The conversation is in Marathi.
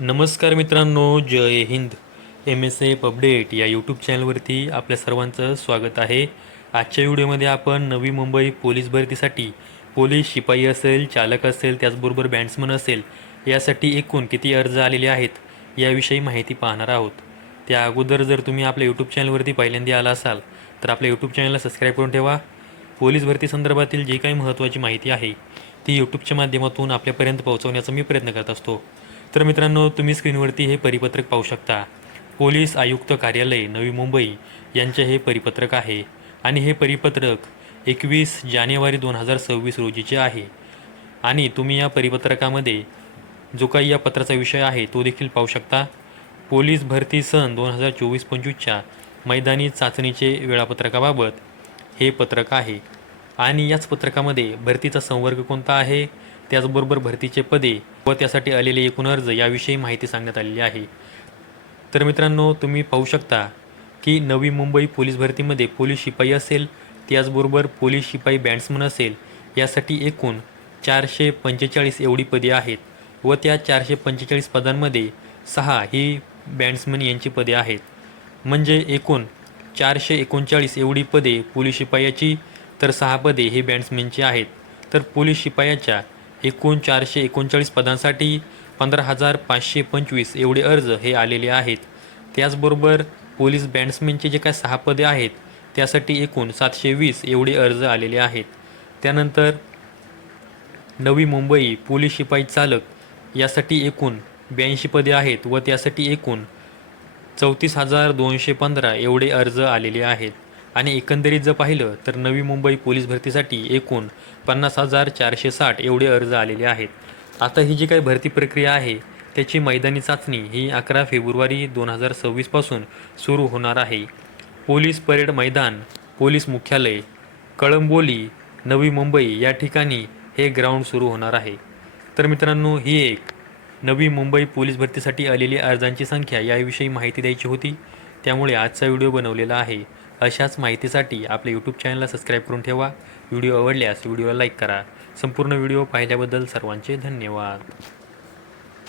नमस्कार मित्रांनो जय Hind. M S F update या यूट्यूब चॅनलवरती आपल्या सर्वांचं स्वागत आहे. आजच्या व्हिडिओमध्ये आपण नवी मुंबई पोलीस भरतीसाठी पोलीस शिपाई असेल चालक असेल त्याचबरोबर बँड्समन असेल यासाठी एकूण किती अर्ज आलेले आहेत याविषयी माहिती पाहणार आहोत. त्या अगोदर जर तुम्ही आपल्या यूट्यूब चॅनलवरती पहिल्यांदा आला असाल तर आपल्या यूट्यूब चॅनलला सबस्क्राईब करून ठेवा. पोलीस भरती संदर्भातील जी काही महत्त्वाची माहिती आहे ती यूट्यूबच्या माध्यमातून आपल्यापर्यंत पोहोचवण्याचा मी प्रयत्न करत असतो. तर मित्रांनो तुम्ही स्क्रीनवरती हे परिपत्रक पाहू शकता. पोलीस आयुक्त कार्यालय नवी मुंबई यांचे हे परिपत्रक आहे. आणि हे परिपत्रक एकवीस जानेवारी दोन हजार सव्वीस रोजीचे आहे. आणि तुम्ही या परिपत्रकामध्ये जो काही या पत्राचा विषय आहे तो देखील पाहू शकता. पोलीस भरती सन दोन हजार चोवीस पंचवीसच्या मैदानी चाचणीचे वेळापत्रकाबाबत हे पत्रक आहे. आणि याच पत्रकामध्ये भरतीचा संवर्ग कोणता आहे? त्याचबरोबर भरतीचे पदे व त्यासाठी आलेले एकूण अर्ज याविषयी माहिती सांगण्यात आलेली आहे. तर मित्रांनो तुम्ही पाहू शकता की नवी मुंबई पोलीस भरतीमध्ये पोलीस शिपाई असेल त्याचबरोबर पोलीस शिपाई बँड्समन असेल यासाठी एकूण चारशे पंचेचाळीस एवढी पदे आहेत व त्या चारशे पंचेचाळीस पदांमध्ये सहा ही बँड्समन यांची पदे आहेत. म्हणजे एकूण चारशे एकोणचाळीस एवढी पदे पोलीस शिपायाची तर सहा पदे हे बॅट्समॅनची आहेत. तर पोलीस शिपायाच्या एकूण चारशे एकोणचाळीस पदांसाठी पंधरा हजार पाचशे पंचवीस एवढे अर्ज हे आलेले आहेत. त्याचबरोबर पोलीस बॅट्समॅनचे जे काय सहा पदे आहेत त्यासाठी एकूण सातशे वीस एवढे अर्ज आलेले आहेत. त्यानंतर नवी मुंबई पोलीस शिपाई चालक यासाठी एकूण ब्याऐंशी पदे आहेत व त्यासाठी एकूण चौतीस हजार दोनशे पंधरा एवढे अर्ज आलेले आहेत. आणि एकंदरीत जर पाहिलं तर नवी मुंबई पोलीस भरतीसाठी एकूण पन्नास हजार चारशे साठ एवढे अर्ज आलेले आहेत. आता ही जी काही भरती प्रक्रिया आहे त्याची मैदानी चाचणी ही अकरा फेब्रुवारी दोन हजार सव्वीसपासून सुरू होणार आहे. पोलीस परेड मैदान पोलीस मुख्यालय कळंबोली नवी मुंबई या ठिकाणी हे ग्राउंड सुरू होणार आहे. तर मित्रांनो ही एक नवी मुंबई पोलीस भरतीसाठी आलेली अर्जांची संख्या याविषयी माहिती द्यायची होती. त्यामुळे आजचा व्हिडिओ बनवलेला आहे. अशाच माहितीसाठी आपल्या यूट्यूब चॅनलला सबस्क्राईब करून ठेवा. व्हिडिओ आवडल्यास व्हिडिओला लाईक करा. संपूर्ण व्हिडिओ पाहिल्याबद्दल सर्वांचे धन्यवाद.